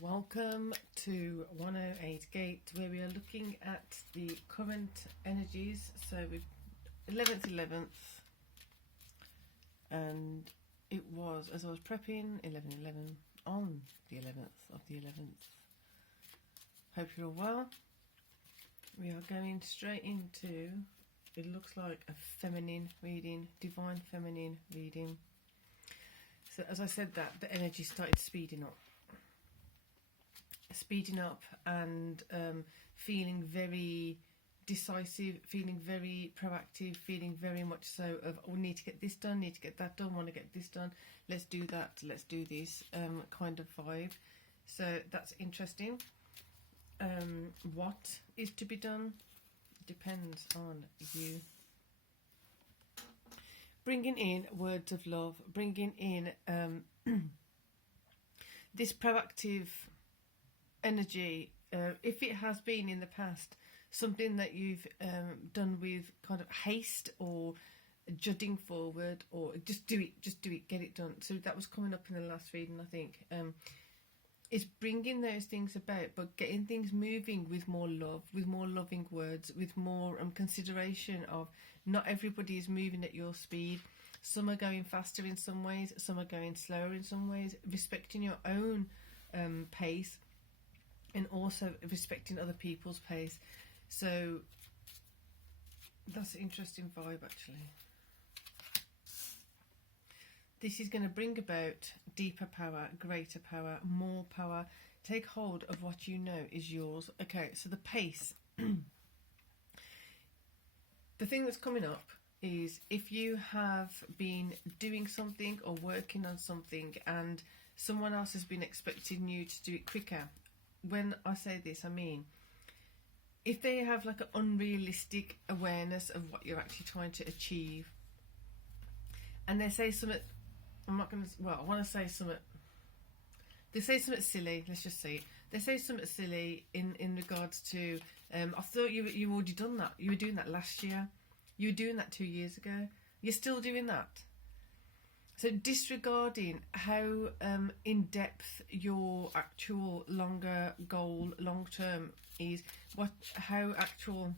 Welcome to 108 Gate, where we are looking at the current energies. So with 11th, and it was, as I was prepping, 11/11 on the 11th of the 11th. Hope you're all well. We are going straight into, it looks like a feminine reading, divine feminine reading. So as I said that, the energy started speeding up and feeling very decisive, feeling very proactive, feeling very much so of, oh, need to get this done, need to get that done, want to get this done, let's do that, let's do this kind of vibe. So that's interesting. What is to be done depends on you. Bringing in words of love, bringing in this proactive energy. If it has been in the past something that you've done with kind of haste or judding forward, or just do it, get it done. So that was coming up in the last reading, I think. It's bringing those things about, but getting things moving with more love, with more loving words, with more consideration of not everybody is moving at your speed. Some are going faster in some ways, some are going slower in some ways, respecting your own pace and also respecting other people's pace. So that's an interesting vibe, actually. This is going to bring about deeper power, greater power, more power. Take hold of what you know is yours. Okay, so the pace. The thing that's coming up is if you have been doing something or working on something and someone else has been expecting you to do it quicker. When I say this, I mean if they have like an unrealistic awareness of what you're actually trying to achieve, and they say something, I'm not going to, well, I want to say something, they say something silly, let's just say it. They say something silly in regards to, I thought you already done that. You were doing that last year. You were doing that 2 years ago. You're still doing that. So disregarding how in depth your actual longer goal, long term is, how actual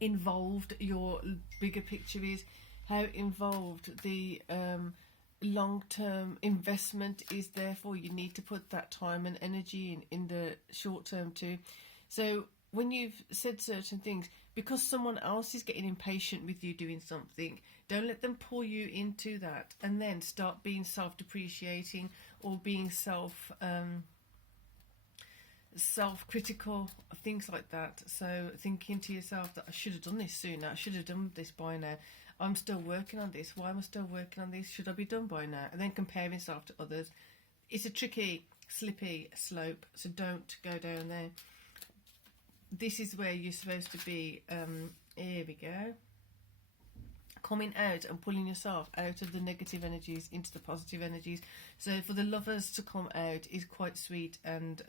involved your bigger picture is, how involved the long-term investment is. Therefore you need to put that time and energy in the short term too. So when you've said certain things, because someone else is getting impatient with you doing something, don't let them pull you into that and then start being self-depreciating or being self-critical, things like that. So thinking to yourself that I should have done this sooner, I should have done this by now, I'm still working on this, why am I still working on this, should I be done by now? And then comparing yourself to others. It's a tricky, slippy slope, so don't go down there. This is where you're supposed to be, here we go, coming out and pulling yourself out of the negative energies into the positive energies. So for the lovers to come out is quite sweet, and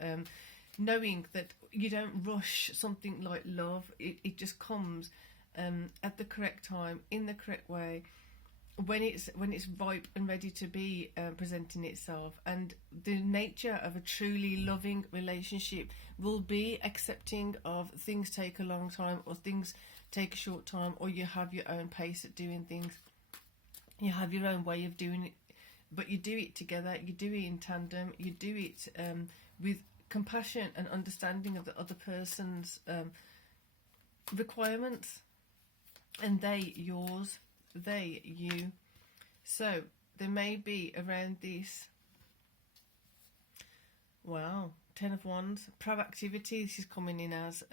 knowing that you don't rush something like love, it just comes at the correct time, in the correct way, when it's ripe and ready to be presenting itself. And the nature of a truly loving relationship will be accepting of things take a long time, or things take a short time, or you have your own pace at doing things, you have your own way of doing it, but you do it together, you do it in tandem, you do it with compassion and understanding of the other person's requirements, and they yours, they you. So there may be around this, wow, 10 of Wands, proactivity. This is coming in as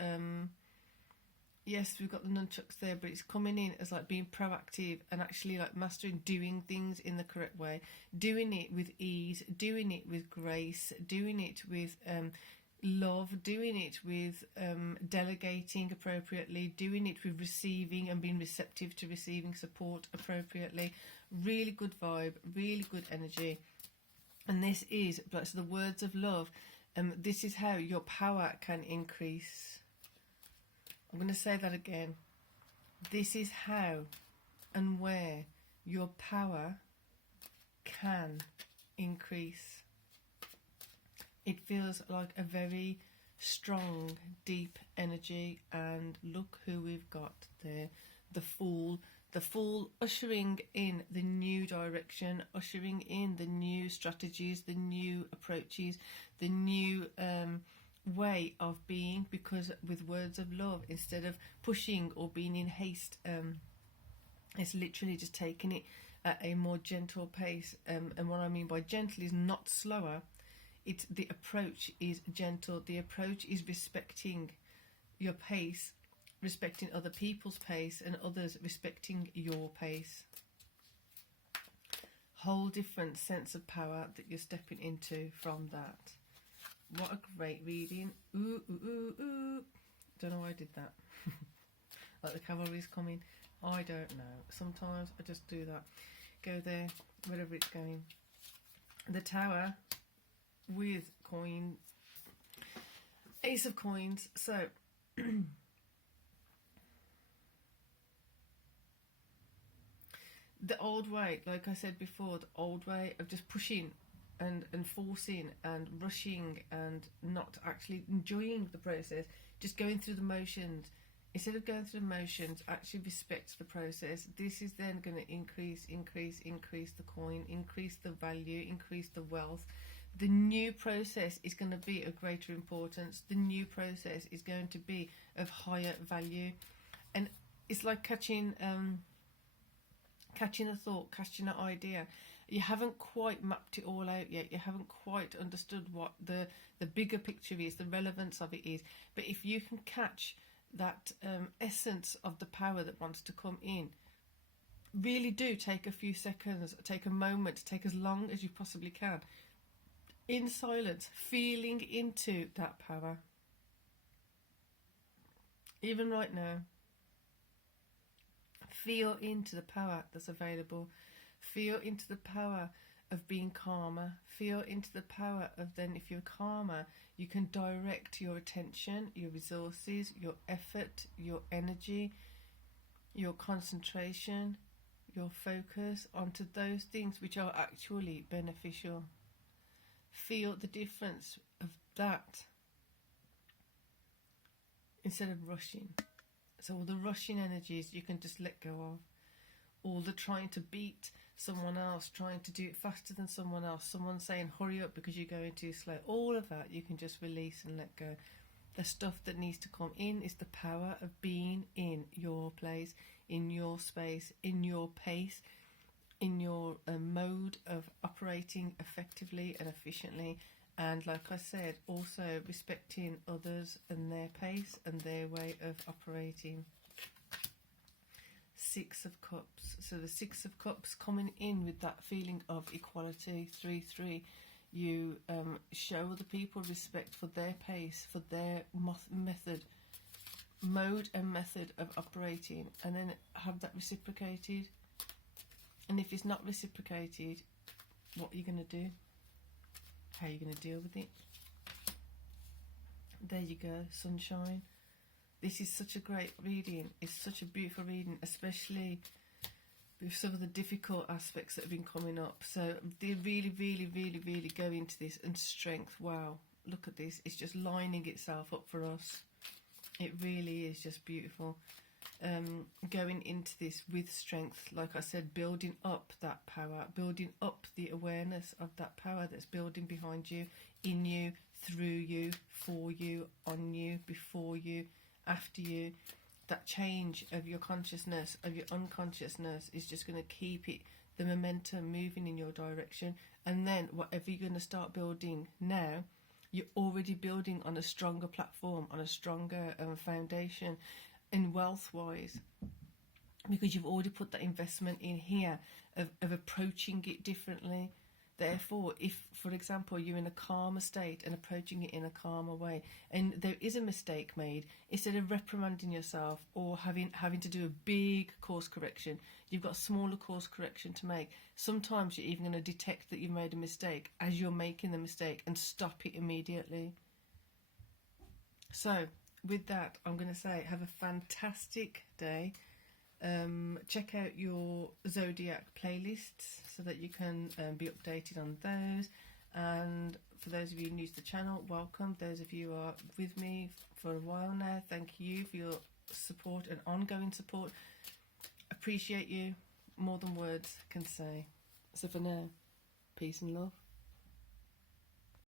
yes, we've got the nunchucks there, but it's coming in as like being proactive and actually like mastering doing things in the correct way, doing it with ease, doing it with grace, doing it with love, doing it with delegating appropriately, doing it with receiving and being receptive to receiving support appropriately. Really good vibe, really good energy. And this is, that's the words of love. This is how your power can increase. I'm going to say that again. This is how and where your power can increase. It feels like a very strong, deep energy, and look who we've got there. The Fool. The Fool ushering in the new direction, ushering in the new strategies, the new approaches, the new way of being, because with words of love, instead of pushing or being in haste, it's literally just taking it at a more gentle pace. And what I mean by gentle is not slower. It's the approach is gentle. The approach is respecting your pace, respecting other people's pace, and others respecting your pace. Whole different sense of power that you're stepping into from that. What a great reading. Ooh, ooh, ooh, ooh. Don't know why I did that. Like the cavalry's coming. I don't know. Sometimes I just do that. Go there, wherever it's going. The Tower with coin. Ace of Coins. So the old way, like I said before, the old way of just pushing and forcing and rushing and not actually enjoying the process, just going through the motions. Instead of going through the motions, actually respect the process. This is then going to increase the coin, increase the value, increase the wealth. The new process is going to be of greater importance. The new process is going to be of higher value. And it's like catching a thought, catching an idea. You haven't quite mapped it all out yet. You haven't quite understood what the bigger picture is, the relevance of it is. But if you can catch that essence of the power that wants to come in, really do take a few seconds, take a moment, take as long as you possibly can, in silence, feeling into that power. Even right now, feel into the power that's available. Feel into the power of being calmer. Feel into the power of then, if you're calmer, you can direct your attention, your resources, your effort, your energy, your concentration, your focus onto those things which are actually beneficial. Feel the difference of that instead of rushing. So all the rushing energies you can just let go of. All the trying to beat someone else, trying to do it faster than someone else, someone saying hurry up because you're going too slow, all of that you can just release and let go. The stuff that needs to come in is the power of being in your place, in your space, in your pace, in your mode of operating effectively and efficiently. And like I said, also respecting others and their pace and their way of operating. Six of Cups. So the Six of Cups coming in with that feeling of equality. 3-3. You show other people respect for their pace, for their mode and method of operating, and then have that reciprocated. And if it's not reciprocated, what are you going to do? How are you going to deal with it? There you go, sunshine. This is such a great reading. It's such a beautiful reading, especially with some of the difficult aspects that have been coming up. So they really, really, really, really go into this. And strength, wow, look at this. It's just lining itself up for us. It really is just beautiful. Going into this with strength, like I said, building up that power, building up the awareness of that power that's building behind you, in you, through you, for you, on you, before you, after you. That change of your consciousness, of your unconsciousness, is just going to keep it, the momentum moving in your direction. And then whatever you're going to start building now, you're already building on a stronger platform, on a stronger foundation, and wealth-wise, because you've already put that investment in here of approaching it differently. Therefore, if, for example, you're in a calmer state and approaching it in a calmer way, and there is a mistake made, instead of reprimanding yourself or having to do a big course correction, you've got a smaller course correction to make. Sometimes you're even going to detect that you've made a mistake as you're making the mistake and stop it immediately. So, with that, I'm going to say have a fantastic day. Check out your Zodiac playlists so that you can be updated on those, And for those of you new to the channel, welcome. Those of you who are with me for a while now, thank you for your support and ongoing support. Appreciate you more than words can say. So for now, peace and love.